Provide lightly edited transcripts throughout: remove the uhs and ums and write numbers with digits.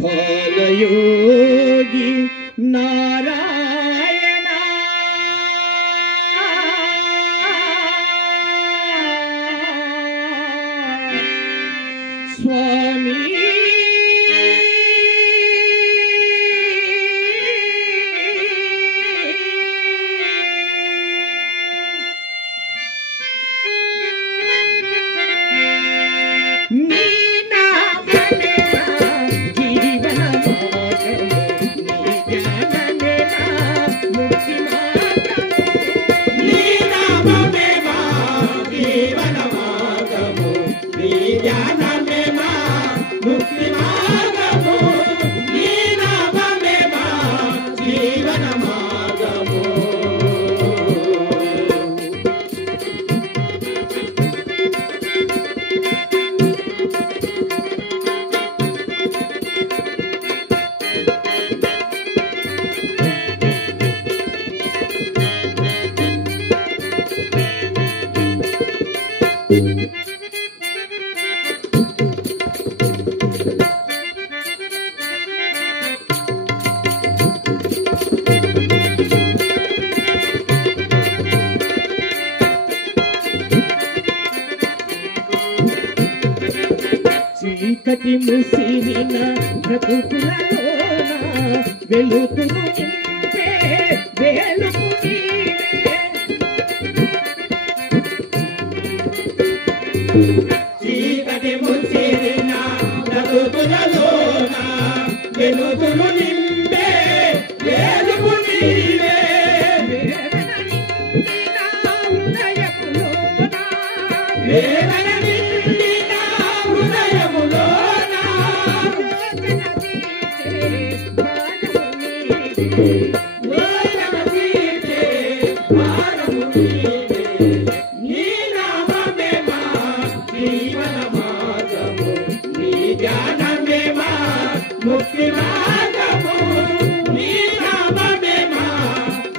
బాలయోగి నారాయణ స్వామి చీకటి ముసిరిన బ్రతుకులలోన వెలుగును నింపే వెలుగు నీవే. చీకటి ముసిరిన బ్రతుకులలోన వెలుగును నింపే వెలుగు నీవే. వేదన నిండిన హృదయములోన వేదన తీర్చే భారము నీవే. నీ నామమే మా జీవన మార్గము, నీ జ్ఞానమే మా ముక్తి మార్గము. నీ నామమే మా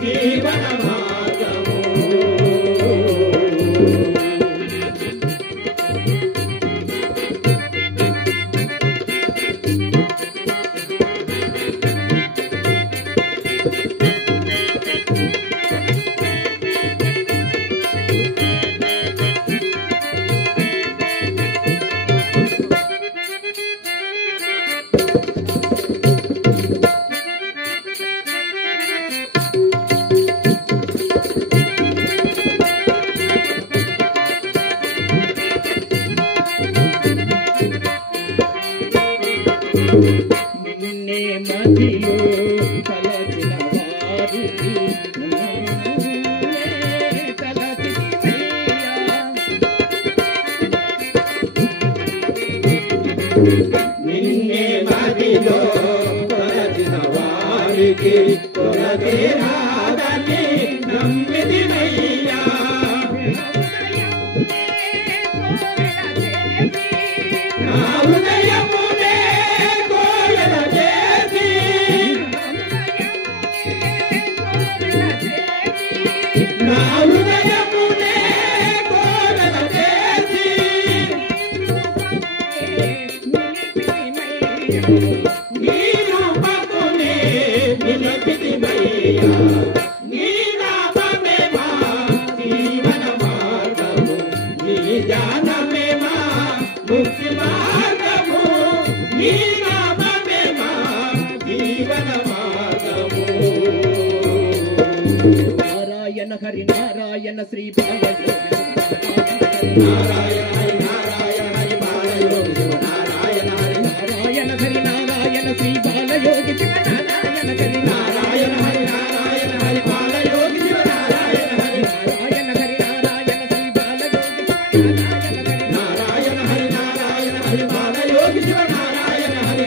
జీవన మార్గము. నిన్నే మదిలో తలచిన వారికి నిన్నే మదిలో తలచిన వారికి కొరతే రాదని నమ్మితివయ్యా. నా హృదయమునే కోయల చేసి, నా హృదయమునే కోయల చేసి, నీ రూపమునే నిలిపితివయ్యా. నీ నామమే మా జీవన మార్గము, నీ జ్ఞానమే మా ముక్తి మార్గము. నీ నామమే మా జీవన మార్గము. నారాయణ హరి నారాయణ శ్రీ బాలయోగి నారాయణ హరి నారాయణ హరి బాలయోగి శివ నారాయణ హరి నారాయణ హరి నారాయణ శ్రీ బాలయోగి శివ నారాయణ హరి నారాయణ హరి నారాయణ హరి బాలయోగి శివ నారాయణ హరి నారాయణ హరి నారాయణ శ్రీ బాలయోగి శివ నారాయణ హరి నారాయణ హరి నారాయణ హరి బాలయోగి శివ నారాయణ హరి.